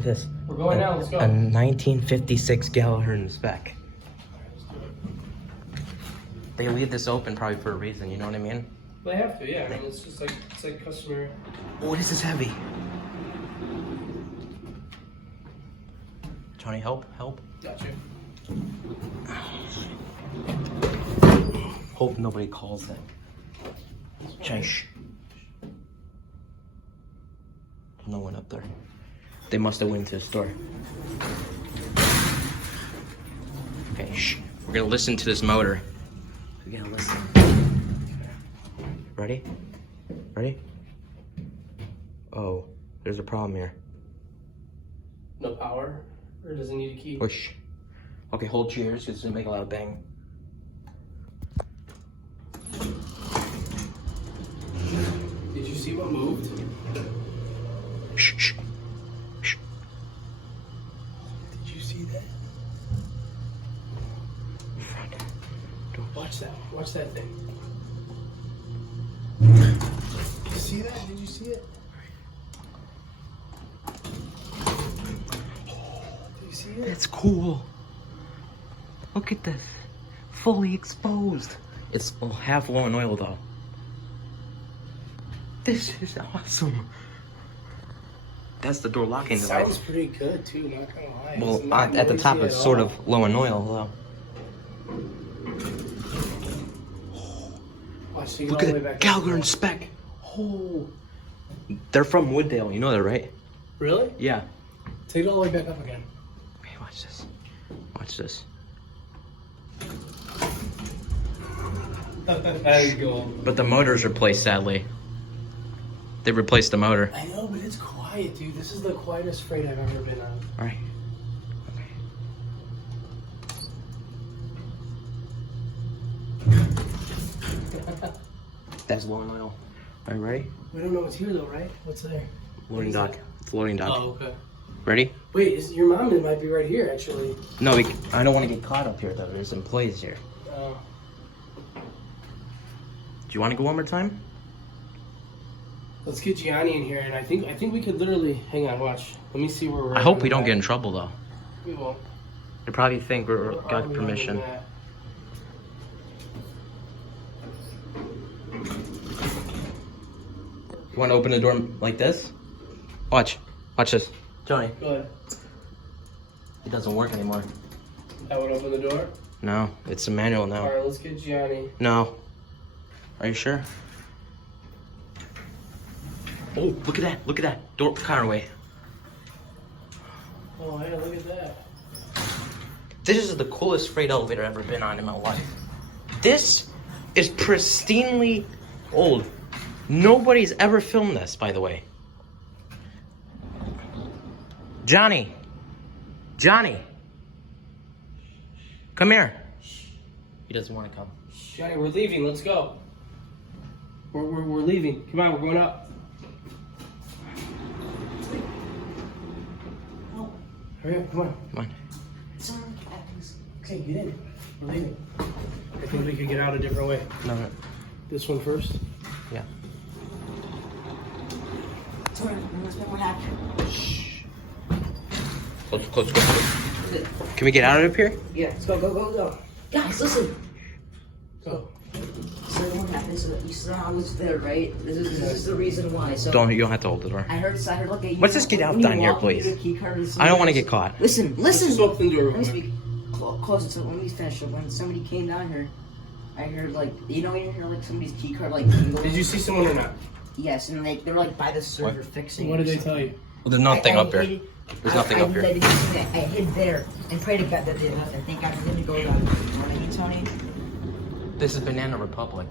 at this. We're going now, let's go. A 1956 Gallagher spec. They leave this open probably for a reason, you know what I mean? They have to, yeah. I mean, it's just like, it's like customer. Oh, this is heavy. Johnny, help. Got you. Hope nobody calls it. Johnny, shh. There's no one up there. They must have went to the store. Okay, shh. We're gonna listen to this motor. We're gonna listen. Ready? Ready? Oh, there's a problem here. No power? Or does it need a key? Push. Okay, hold your ears because it's gonna make a loud bang. Did you see what moved? Shh, shh. Shh. Did you see that? Front. Watch that. Watch that thing. Did you see that? Did you see it? Did you see it? That's cool. Look at this. Fully exposed. It's half low in oil though. This is awesome. That's the door locking It device. sounds pretty good too, not gonna lie. Well, It's not at the top noisy it's at sort all. of low in oil though. Watch, so you Look get all at the way it. back up. Gallagher and Spec. Oh. They're from Wooddale, you know that, right? Really? Yeah. Take it all the way back up again. Okay, watch this. Watch this. There you go. But the motor's replaced, sadly. They replaced the motor. I know, but it's quiet, dude. This is the quietest freight I've ever been on. All right. Okay. That's low in oil. Are you ready? We don't know what's here though, right? What's there? Loading dock. It's loading dock. Oh, okay. Ready? Wait, your mom might be right here, actually. No, I don't want to get caught up here though. There's employees here. Oh. Do you want to go one more time? Let's get Gianni in here, and I think we could literally. Hang on, watch. Let me see where we're. I hope we don't get in trouble though. We won't. They probably think we got Probably permission. not even You want to open the door like this? Watch. Watch this. Johnny. that. Go ahead. It doesn't work anymore. That would open the door. No, it's a manual All now. right, let's get Gianni. No. Are you sure? Oh, look at that. Look at that. Door counterweight. Oh, hey, look at that. This is the coolest freight elevator I've ever been on in my life. This is pristinely old. Nobody's ever filmed this, by the way. Johnny. Johnny. Come here. He doesn't want to come. Gianni, we're leaving. Let's go. We're leaving. Come on, we're going up. Hurry up, come on. Come on. Okay, get in. We're leaving. I think we could get out a different way. No. This one first. Yeah. Shh. Close. Can we get out of here? Yeah, Let's go. guys, listen. Go. So what happened? So you saw I was there, right? This is the reason why. So You don't have to hold the door. I heard. Look at you. Let's just get out when you down here, walk please. through the key card and I don't want to get caught. Listen. Just open the door. Let me speak. Close it. So when we finish, when somebody came down here, I heard like you hear like somebody's key card like. Did you see someone or not? Yes, and they were like by the server fixing. What it did or they tell you? Well, there's nothing I up here. hid- There's nothing up here. I hid there and prayed to God that they did nothing. Thank God they didn't go down. You know what I mean, Tony? This is Banana Republic.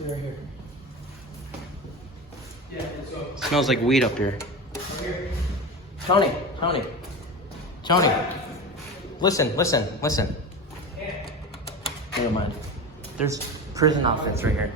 They're here. Yeah, let's go. Smells like weed up here. Tony. Listen. Never mind. There's prison outfits right here.